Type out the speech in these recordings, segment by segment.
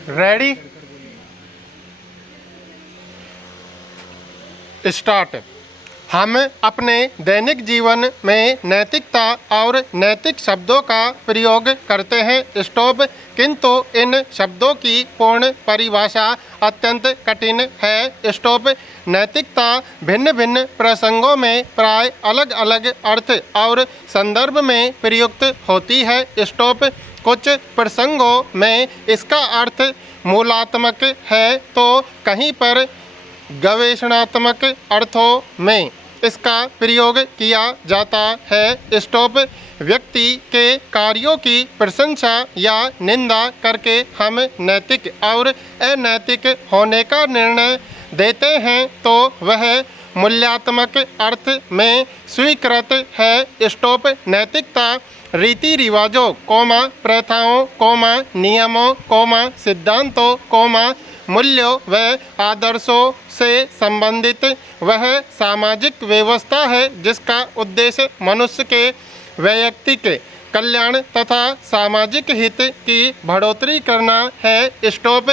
Ready start. हम अपने दैनिक जीवन में नैतिकता और नैतिक शब्दों का प्रयोग करते हैं स्टॉप, किंतु इन शब्दों की पूर्ण परिभाषा अत्यंत कठिन है स्टॉप। नैतिकता भिन्न भिन्न प्रसंगों में प्राय अलग अलग अर्थ और संदर्भ में प्रयुक्त होती है स्टॉप। कुछ प्रसंगों में इसका अर्थ मूलात्मक है तो कहीं पर गवेषणात्मक अर्थों में इसका प्रयोग किया जाता है स्टॉप। व्यक्ति के कार्यों की प्रशंसा या निंदा करके हम नैतिक और अनैतिक होने का निर्णय देते हैं तो वह मूल्यात्मक अर्थ में स्वीकृत है स्टॉप। नैतिकता रीति रिवाजों प्रथाओं नियमों सिद्धांतों मूल्यों व आदर्शों से संबंधित वह सामाजिक व्यवस्था है जिसका उद्देश्य मनुष्य के वैयक्तिक कल्याण तथा सामाजिक हित की बढ़ोतरी करना है स्टॉप।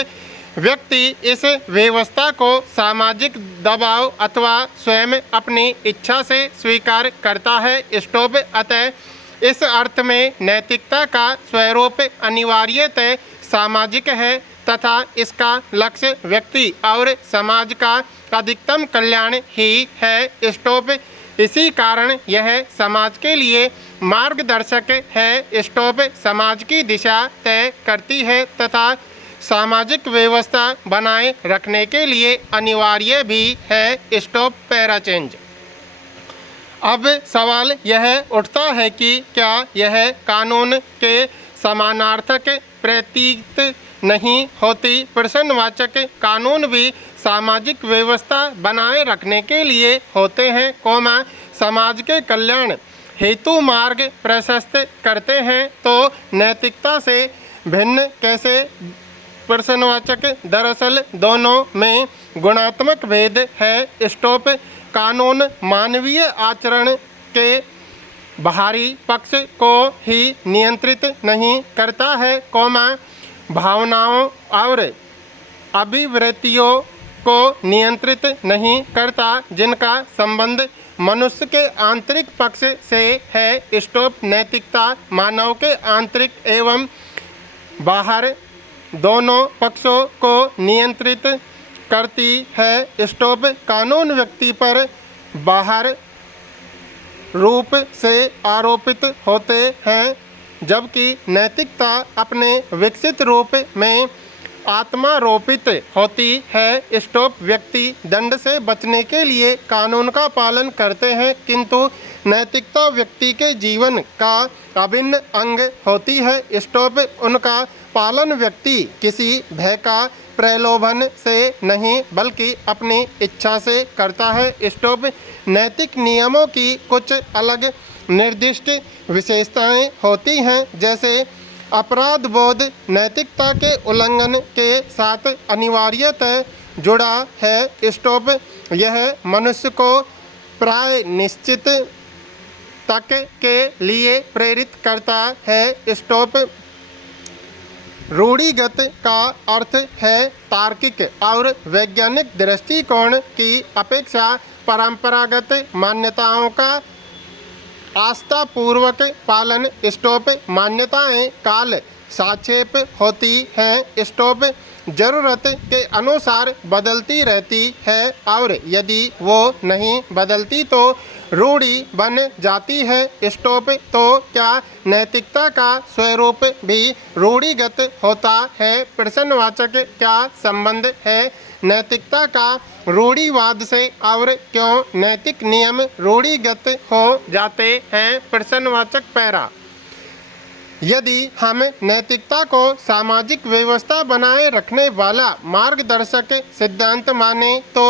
व्यक्ति इस व्यवस्था को सामाजिक दबाव अथवा स्वयं अपनी इच्छा से स्वीकार करता है स्टॉप। अतः इस अर्थ में नैतिकता का स्वरूप अनिवार्यतः सामाजिक है तथा इसका लक्ष्य व्यक्ति और समाज का अधिकतम कल्याण ही है स्टॉप। इसी कारण यह समाज के लिए मार्गदर्शक है स्टॉप, समाज की दिशा तय करती है तथा सामाजिक व्यवस्था बनाए रखने के लिए अनिवार्य भी है स्टॉप। Para change. अब सवाल यह उठता है कि क्या यह कानून के समानार्थक प्रतीत नहीं होती? प्रश्नवाचक कानून भी सामाजिक व्यवस्था बनाए रखने के लिए होते हैं समाज के कल्याण हेतु मार्ग प्रशस्त करते हैं तो नैतिकता से भिन्न कैसे? प्रश्नवाचक। दरअसल दोनों में गुणात्मक भेद है स्टॉप। कानून मानवीय आचरण के बाहरी पक्ष को ही नियंत्रित नहीं करता है भावनाओं और अभिवृत्तियों को नियंत्रित नहीं करता जिनका संबंध मनुष्य के आंतरिक पक्ष से है स्टॉप। नैतिकता मानव के आंतरिक एवं बाहर दोनों पक्षों को नियंत्रित करती है स्टॉप। कानून व्यक्ति पर बाहर रूप से आरोपित होते हैं जबकि नैतिकता अपने विकसित रूप में आत्मारोपित होती है स्टॉप। व्यक्ति दंड से बचने के लिए कानून का पालन करते हैं किंतु नैतिकता व्यक्ति के जीवन का अभिन्न अंग होती है स्टॉप। उनका पालन व्यक्ति किसी भय का प्रलोभन से नहीं बल्कि अपनी इच्छा से करता है स्टॉप। नैतिक नियमों की कुछ अलग निर्दिष्ट विशेषताएं होती हैं जैसे अपराध बोध नैतिकता के उल्लंघन के साथ अनिवार्यतः जुड़ा है स्टॉप। यह मनुष्य को प्राय निश्चित तक के लिए प्रेरित करता है स्टॉप। रूढ़िगत का अर्थ है तार्किक और वैज्ञानिक दृष्टिकोण की अपेक्षा परंपरागत मान्यताओं का आस्थापूर्वक पालन स्टॉप। मान्यताएं काल सापेक्ष होती हैं स्टॉप, जरूरत के अनुसार बदलती रहती है और यदि वो नहीं बदलती तो रूढ़ी बन जाती है स्टॉप। तो क्या नैतिकता का स्वरूप भी रूढ़िगत होता है? प्रश्नवाचक। क्या संबंध है नैतिकता का रूढ़िवाद से और क्यों नैतिक नियम रूढ़िगत हो जाते हैं? प्रश्नवाचक। पैरा। यदि हम नैतिकता को सामाजिक व्यवस्था बनाए रखने वाला मार्गदर्शक सिद्धांत माने तो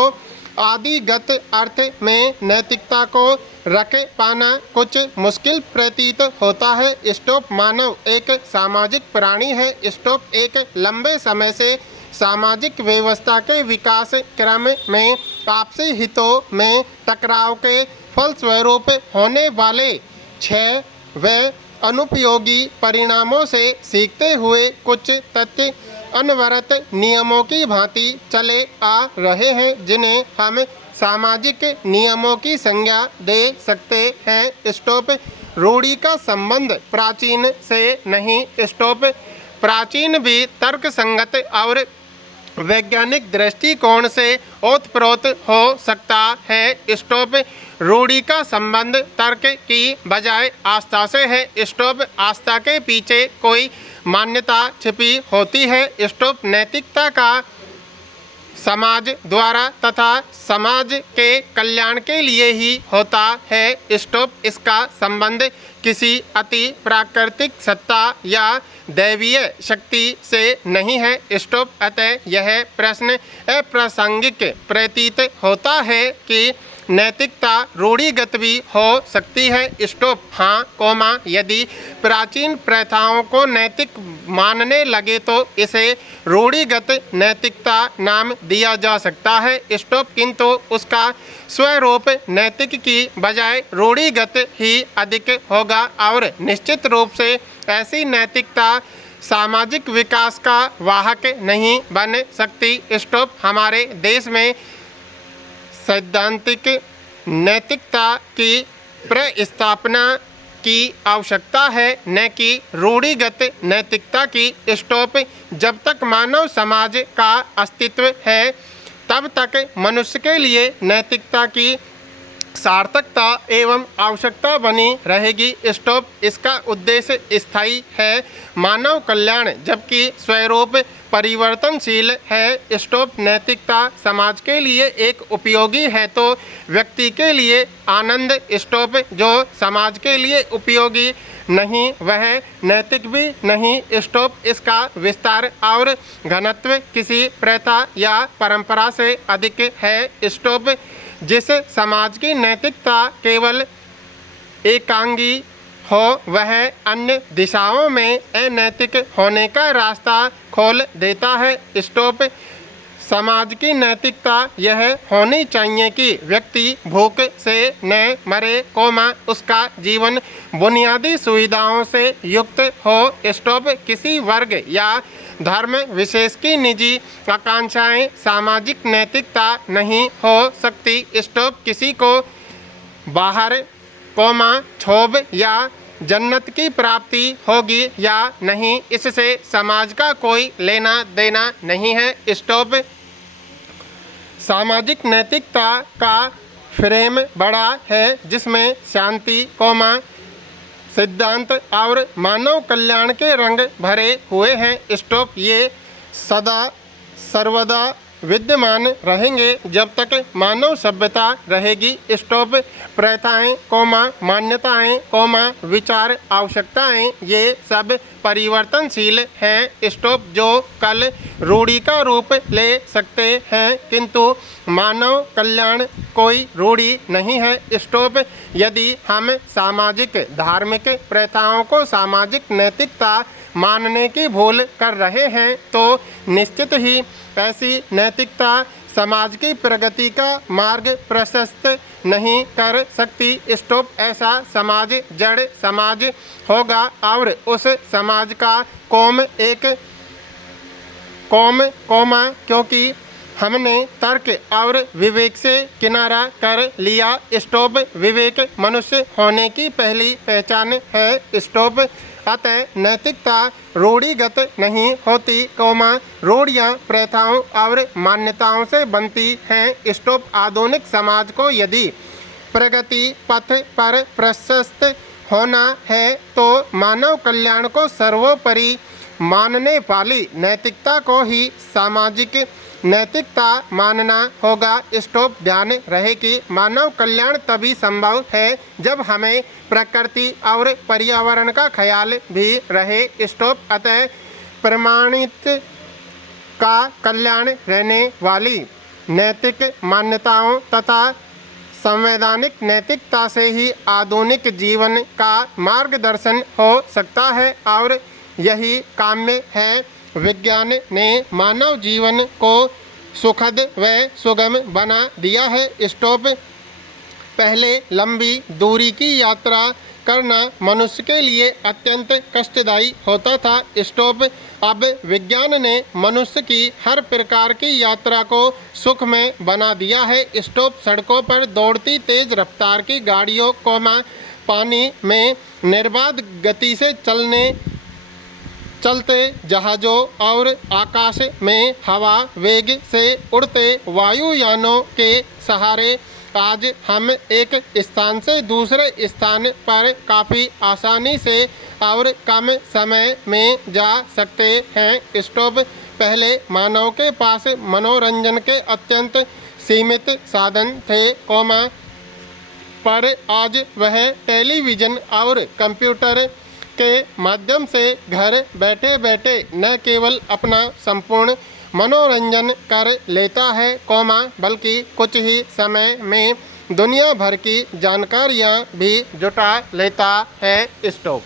आदिगत अर्थ में नैतिकता को रख पाना कुछ मुश्किल प्रतीत होता है स्टॉप। मानव एक सामाजिक प्राणी है स्टॉप। एक लंबे समय से सामाजिक व्यवस्था के विकास क्रम में आपसी हितों में टकराव के फलस्वरूप होने वाले क्षय व अनुपयोगी परिणामों से सीखते हुए कुछ तथ्य अनवरत नियमों की भांति चले आ रहे हैं, जिन्हें हम सामाजिक नियमों की संज्ञा दे सकते हैं। स्टॉप। रूढ़ि का संबंध प्राचीन से नहीं। स्टॉप। प्राचीन भी तर्क संगत और वैज्ञानिक दृष्टिकोण से ओतप्रोत हो सकता है। स्टॉप। रूढ़ि का संबंध तर्क की बजाय आस्था से है। स्टॉप। आस्था के पीछे कोई मान्यता छिपी होती है। स्टॉप। नैतिकता का समाज द्वारा तथा समाज के कल्याण के लिए ही होता है। स्टॉप। इसका संबंध किसी अति प्राकृतिक सत्ता या दैवीय शक्ति से नहीं है। स्टॉप। अतः यह प्रश्न अप्रासंगिक प्रतीत होता है कि नैतिकता रूढ़िगत भी हो सकती है। स्टॉप। हाँ, कोमा, यदि प्राचीन प्रथाओं को नैतिक मानने लगे तो इसे रूढ़िगत नैतिकता नाम दिया जा सकता है। स्टॉप। किंतु उसका स्वरूप नैतिक की बजाय रूढ़िगत ही अधिक होगा और निश्चित रूप से ऐसी नैतिकता सामाजिक विकास का वाहक नहीं बन सकती। स्टॉप। हमारे देश में सैद्धांतिक नैतिकता की प्रस्थापना की आवश्यकता है, न कि रूढ़िगत नैतिकता की। स्टॉप। जब तक मानव समाज का अस्तित्व है तब तक मनुष्य के लिए नैतिकता की सार्थकता एवं आवश्यकता बनी रहेगी। स्टॉप। इसका उद्देश्य स्थायी है, मानव कल्याण, जबकि स्वरूप परिवर्तनशील है। स्टॉप। नैतिकता समाज के लिए एक उपयोगी है तो व्यक्ति के लिए आनंद। स्टॉप। जो समाज के लिए उपयोगी नहीं वह नैतिक भी नहीं। स्टॉप। इसका विस्तार और घनत्व किसी प्रथा या परंपरा से अधिक है। स्टॉप। जिस समाज की नैतिकता केवल एकांगी हो वह अन्य दिशाओं में अनैतिक होने का रास्ता खोल देता है। स्टॉप। समाज की नैतिकता यह होनी चाहिए कि व्यक्ति भूख से न मरे, कोमा, उसका जीवन बुनियादी सुविधाओं से युक्त हो। स्टॉप। किसी वर्ग या धर्म विशेष की निजी आकांक्षाएं सामाजिक नैतिकता नहीं हो सकती। स्टॉप। किसी को बाहर, कोमा, क्षोभ या जन्नत की प्राप्ति होगी या नहीं, इससे समाज का कोई लेना देना नहीं है। स्टॉप। सामाजिक नैतिकता का फ्रेम बड़ा है जिसमें शांति, कोमा, सिद्धांत और मानव कल्याण के रंग भरे हुए हैं। स्टॉप। ये सदा सर्वदा विद्यमान रहेंगे जब तक मानव सभ्यता रहेगी। स्टॉप। प्रथाएं, कोमा, मान्यताएं, कोमा, विचार, आवश्यकताएं, ये सब परिवर्तनशील हैं। स्टॉप। जो कल रूढ़ि का रूप ले सकते हैं किंतु मानव कल्याण कोई रूढ़ि नहीं है। स्टॉप। यदि हम सामाजिक धार्मिक प्रथाओं को सामाजिक नैतिकता मानने की भूल कर रहे हैं तो निश्चित ही ऐसी नैतिकता समाज की प्रगति का मार्ग प्रशस्त नहीं कर सकती। स्टॉप। ऐसा समाज जड़ समाज होगा और उस समाज का कौम एक कौम, कोमा, क्योंकि हमने तर्क और विवेक से किनारा कर लिया। स्टॉप। विवेक मनुष्य होने की पहली पहचान है। स्टॉप। अतः नैतिकता रूढ़िगत नहीं होती, कोमा, रूढ़ियाँ प्रथाओं और मान्यताओं से बनती हैं। स्टॉप। आधुनिक समाज को यदि प्रगति पथ पर प्रशस्त होना है तो मानव कल्याण को सर्वोपरि मानने वाली नैतिकता को ही सामाजिक नैतिकता मानना होगा। स्टॉप। ध्यान रहे कि मानव कल्याण तभी संभव है जब हमें प्रकृति और पर्यावरण का ख्याल भी रहे। स्टॉप। अतः प्रमाणित का कल्याण रहने वाली नैतिक मान्यताओं तथा संवैधानिक नैतिकता से ही आधुनिक जीवन का मार्गदर्शन हो सकता है और यही काम्य है। विज्ञान ने मानव जीवन को सुखद व सुगम बना दिया है। स्टॉप। पहले लंबी दूरी की यात्रा करना मनुष्य के लिए अत्यंत कष्टदायी होता था। स्टॉप। अब विज्ञान ने मनुष्य की हर प्रकार की यात्रा को सुखमय बना दिया है। स्टोव सड़कों पर दौड़ती तेज रफ्तार की गाड़ियों को पानी में निर्बाध गति से चलते जहाज़ों और आकाश में हवा वेग से उड़ते वायुयानों के सहारे आज हम एक स्थान से दूसरे स्थान पर काफ़ी आसानी से और कम समय में जा सकते हैं। स्टोव पहले मानव के पास मनोरंजन के अत्यंत सीमित साधन थे, पर आज वह टेलीविज़न और कंप्यूटर के माध्यम से घर बैठे बैठे न केवल अपना संपूर्ण मनोरंजन कर लेता है, बल्कि कुछ ही समय में दुनिया भर की जानकारियाँ भी जुटा लेता है। स्टोव